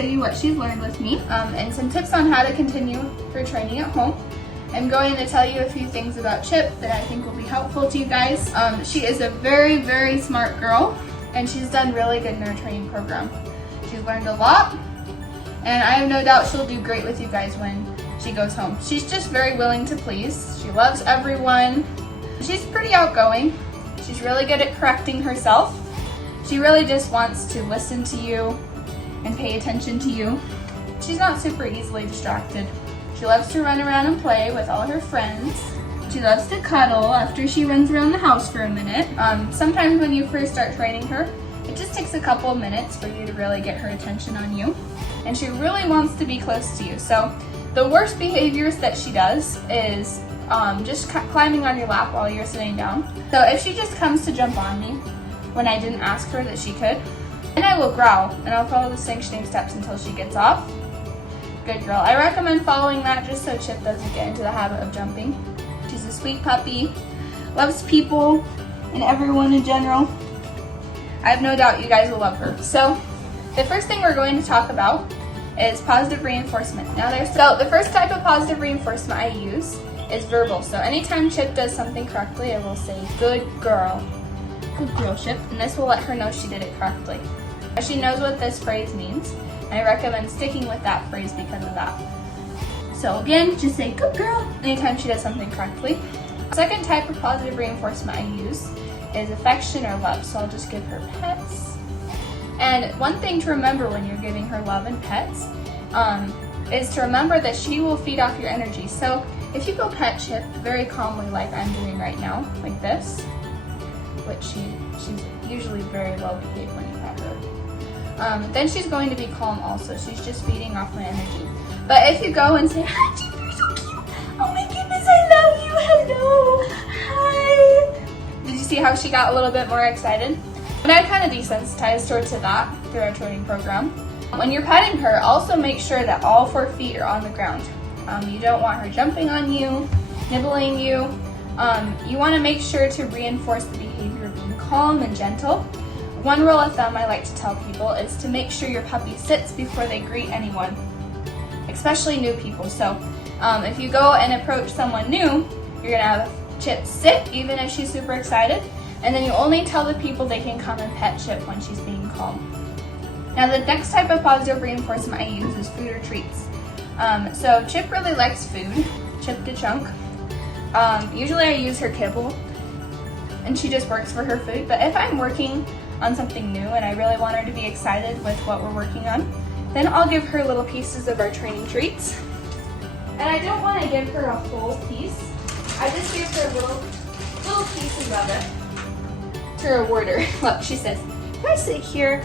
show you what she's learned with me and some tips on how to continue her training at home. I'm going to tell you a few things about Chip that I think will be helpful to you guys. She is a very, very smart girl, and she's done really good in her training program. She's learned a lot, and I have no doubt she'll do great with you guys when she goes home. She's just very willing to please. She loves everyone. She's pretty outgoing. She's really good at correcting herself. She really just wants to listen to you and pay attention to you. She's not super easily distracted. She loves to run around and play with all her friends. She loves to cuddle after she runs around the house for a minute. Sometimes when you first start training her, it just takes a couple of minutes for you to really get her attention on you. And she really wants to be close to you. So the worst behaviors that she does is just climbing on your lap while you're sitting down. So if she just comes to jump on me when I didn't ask her that she could, then I will growl and I'll follow the sanctioning steps until she gets off. Good girl. I recommend following that just so Chip doesn't get into the habit of jumping. She's a sweet puppy, loves people and everyone in general. I have no doubt you guys will love her. So the first thing we're going to talk about is positive reinforcement. So the first type of positive reinforcement I use is verbal. So anytime Chip does something correctly, I will say, good girl. Good girl, Chip. And this will let her know she did it correctly. She knows what this phrase means. And I recommend sticking with that phrase because of that. So again, just say, good girl, anytime she does something correctly. Second type of positive reinforcement I use is affection or love. So I'll just give her pets. And one thing to remember when you're giving her love and pets is to remember that she will feed off your energy. So if you go pet Chip very calmly like I'm doing right now, like this, which she's usually very well behaved when you pet her, then she's going to be calm also. She's just feeding off my energy. But if you go and say, hi Chip, you're so cute. Oh my goodness, I love you. Hello. Hi. Did you see how she got a little bit more excited? And I kind of desensitized her to that through our training program. When you're petting her, also make sure that all 4 feet are on the ground. You don't want her jumping on you, nibbling you. You want to make sure to reinforce the behavior of being calm and gentle. One rule of thumb I like to tell people is to make sure your puppy sits before they greet anyone, especially new people. So if you go and approach someone new, you're going to have Chip sit even if she's super excited. And then you only tell the people they can come and pet Chip when she's being calm. Now the next type of positive reinforcement I use is food or treats. So Chip really likes food, Chip to chunk. Usually I use her kibble and she just works for her food. But if I'm working on something new and I really want her to be excited with what we're working on, then I'll give her little pieces of our training treats. And I don't want to give her a whole piece. I just give her little pieces of it to reward her. Look, she says, if I sit here,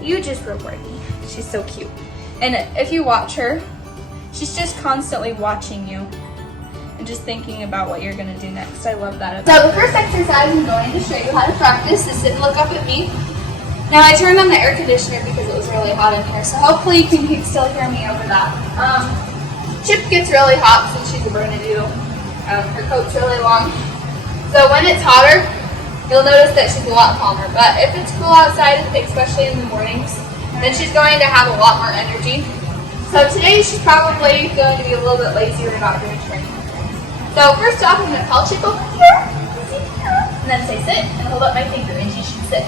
you just reward me. She's so cute. And if you watch her, she's just constantly watching you and just thinking about what you're going to do next. I love that. So the first exercise I'm going to show you how to practice is sit and look up at me. Now I turned on the air conditioner because it was really hot in here, so hopefully you can still hear me over that. Chip gets really hot since she's a Bernadette. Her coat's really long. So when it's hotter, you'll notice that she's a lot calmer. But if it's cool outside, especially in the mornings, then she's going to have a lot more energy. So today she's probably going to be a little bit lazier about doing training. So first off, I'm going to call Chip over here, and then say sit, and hold up my finger, and she should sit.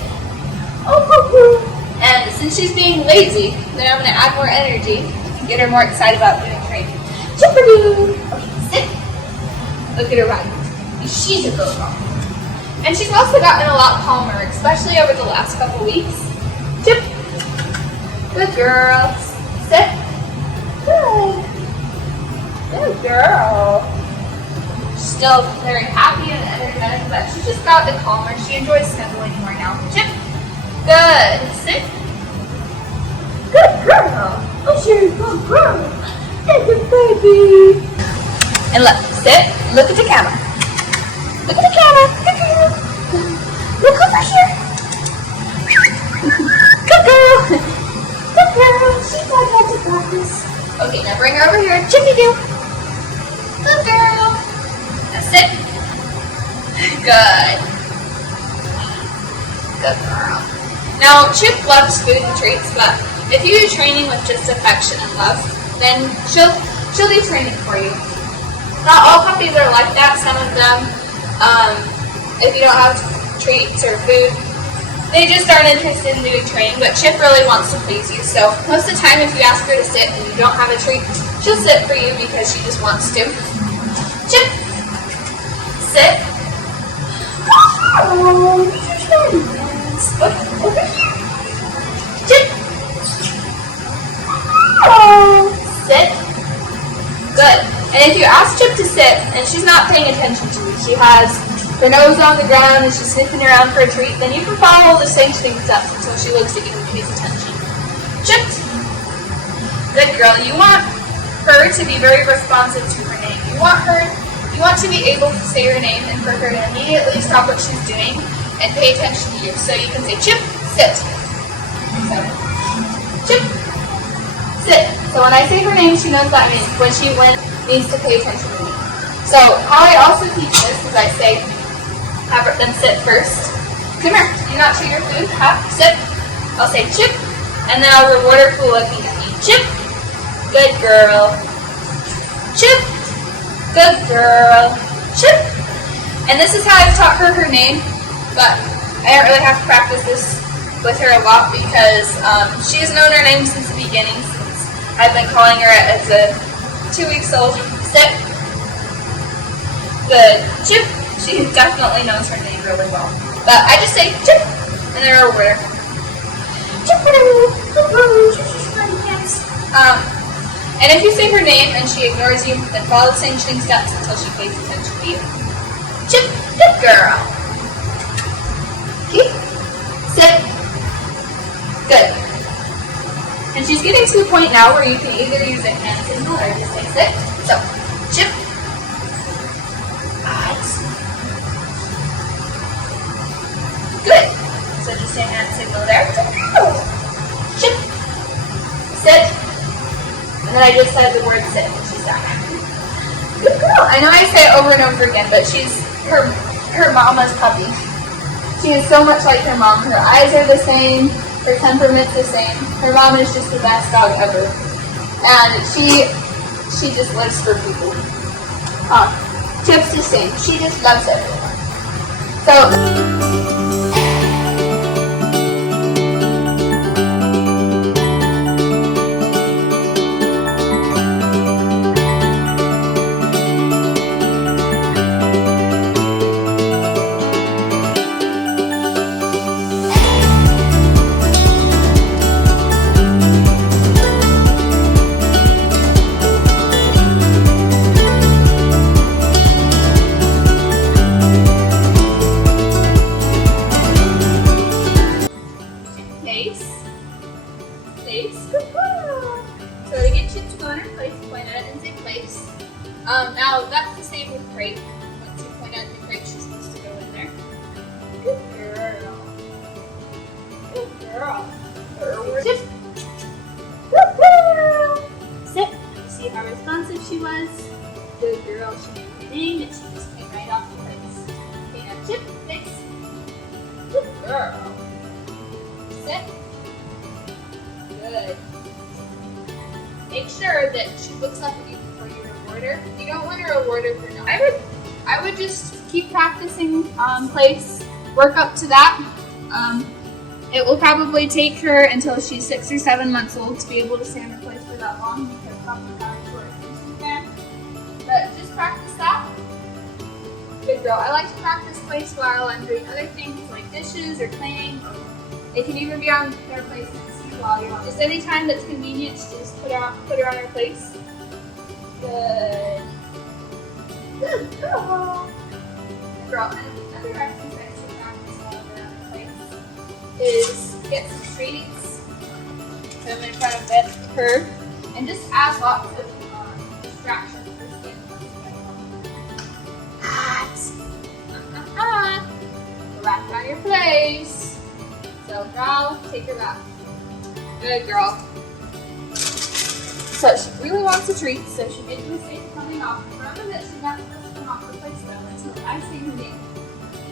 Oh, and since she's being lazy, then I'm going to add more energy and get her more excited about doing training. Chipperoo! Okay, sit. Look at her riding. She's a good girl. And she's also gotten a lot calmer, especially over the last couple weeks. Chip. Good girl. Sit. Good. Good girl. She's still very happy and energetic, but she's just gotten calmer. She enjoys snuggling more now. Chip. Good. Sit. Good girl. Oh, she's a good girl. Good baby. And look. Sit. Look at the camera. Look at the camera. Good girl. Look over here. Good girl. Good girl. She's got lots of practice. Okay, now bring her over here. Chippy do. Good girl. Now sit. Good. Good girl. Now, Chip loves food and treats, but If you do training with just affection and love, then she'll do training for you. Not all puppies are like that. Some of them, if you don't have treats or food, they just aren't interested in doing training, but Chip really wants to please you. So most of the time if you ask her to sit and you don't have a treat, she'll sit for you because she just wants to. Chip, sit. Oh, these are friends. Over here. Chip. Oh, sit. Good. And if you ask Chip to sit and she's not paying attention to you, she has her nose on the ground and she's sniffing around for a treat, then you can follow the sanctioning steps until she looks at you and pays attention. Chip. Good girl. You want her to be very responsive to her name. You want to be able to say her name and for her to immediately stop what she's doing and pay attention to you. So you can say, Chip, sit. So, Chip, sit. So when I say her name, she knows that means when she needs to pay attention to me. So how I also teach this is I say, have them sit first. Come here. Do you not chew your food? Sit. I'll say Chip, and then I'll reward her for looking at me. Chip. Good girl. Chip. Good girl. Chip. And this is how I've taught her name, but I don't really have to practice this with her a lot because she has known her name since the beginning, since I've been calling her as a 2 weeks old. Sit. Good. Chip. She definitely knows her name really well. But I just say Chip, and then I'll reward her. Chip. And if you say her name and she ignores you, then follow the sanctioning steps until she pays attention to you. Chip, good girl. Okay. Sit. Good. And she's getting to the point now where you can either use a hand signal or just say sit. So, Chip. Good. So just a hand signal there. Chip. Sit. And then I just said the word sit and she's done. Good girl. I know I say it over and over again, but she's her mama's puppy. She is so much like her mom. Her eyes are the same. Her temperament's the same. Her mom is just the best dog ever. And she just lives for people. Chip's the same. She just loves everyone. So So to get Chip to go in her place, point at it and say place. Now that's the same with crate. Once you point at the crate, she's supposed to go in there. Good girl. Good girl. Chip. Sit. See how responsive she was? Good girl. She knew her name and she just came right off the place. Okay, now Chip, face. Good girl. Sit. Good. Make sure that she looks up at you before you reward her. You don't want to reward her for no. I would just keep practicing place, work up to that. It will probably take her until she's 6 or 7 months old to be able to stay in her place for that long because puppies have a short attention span. But just practice that. Good girl. I like to practice place while I'm doing other things like dishes or cleaning. It can even be on their place while you're on. Just any time that's convenient, just put her on her place. Good. Good girl. Good girl. And another exercise to practice while we're on her place is get some treats, put them in front of her, and just add lots of distractions for skin. Go back on your place. So girl, take her back. Good girl. So she really wants a treat, so she made the mistake of coming off. Remember that she's not supposed to come off the place though until I say her name.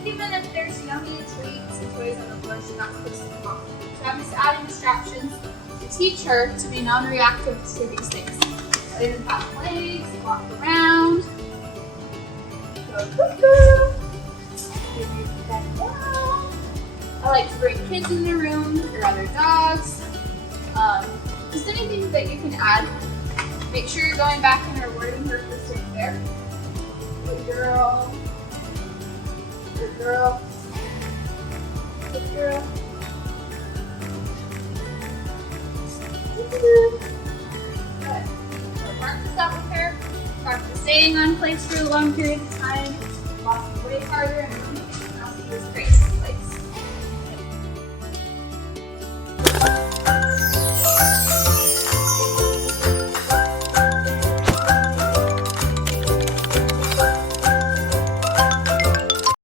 even if there's yummy treats and toys on the floor, she's not supposed to come off. So I'm just adding distractions to teach her to be non-reactive to these things. Let her have legs, walk around, go cuckoo, maybe bend down. I like to bring kids in the room or other dogs. Just anything that you can add. Make sure you're going back and rewarding her for sitting there. Good girl. Good girl. Good girl. Good. So practice that with her. Practice staying on place for a long period of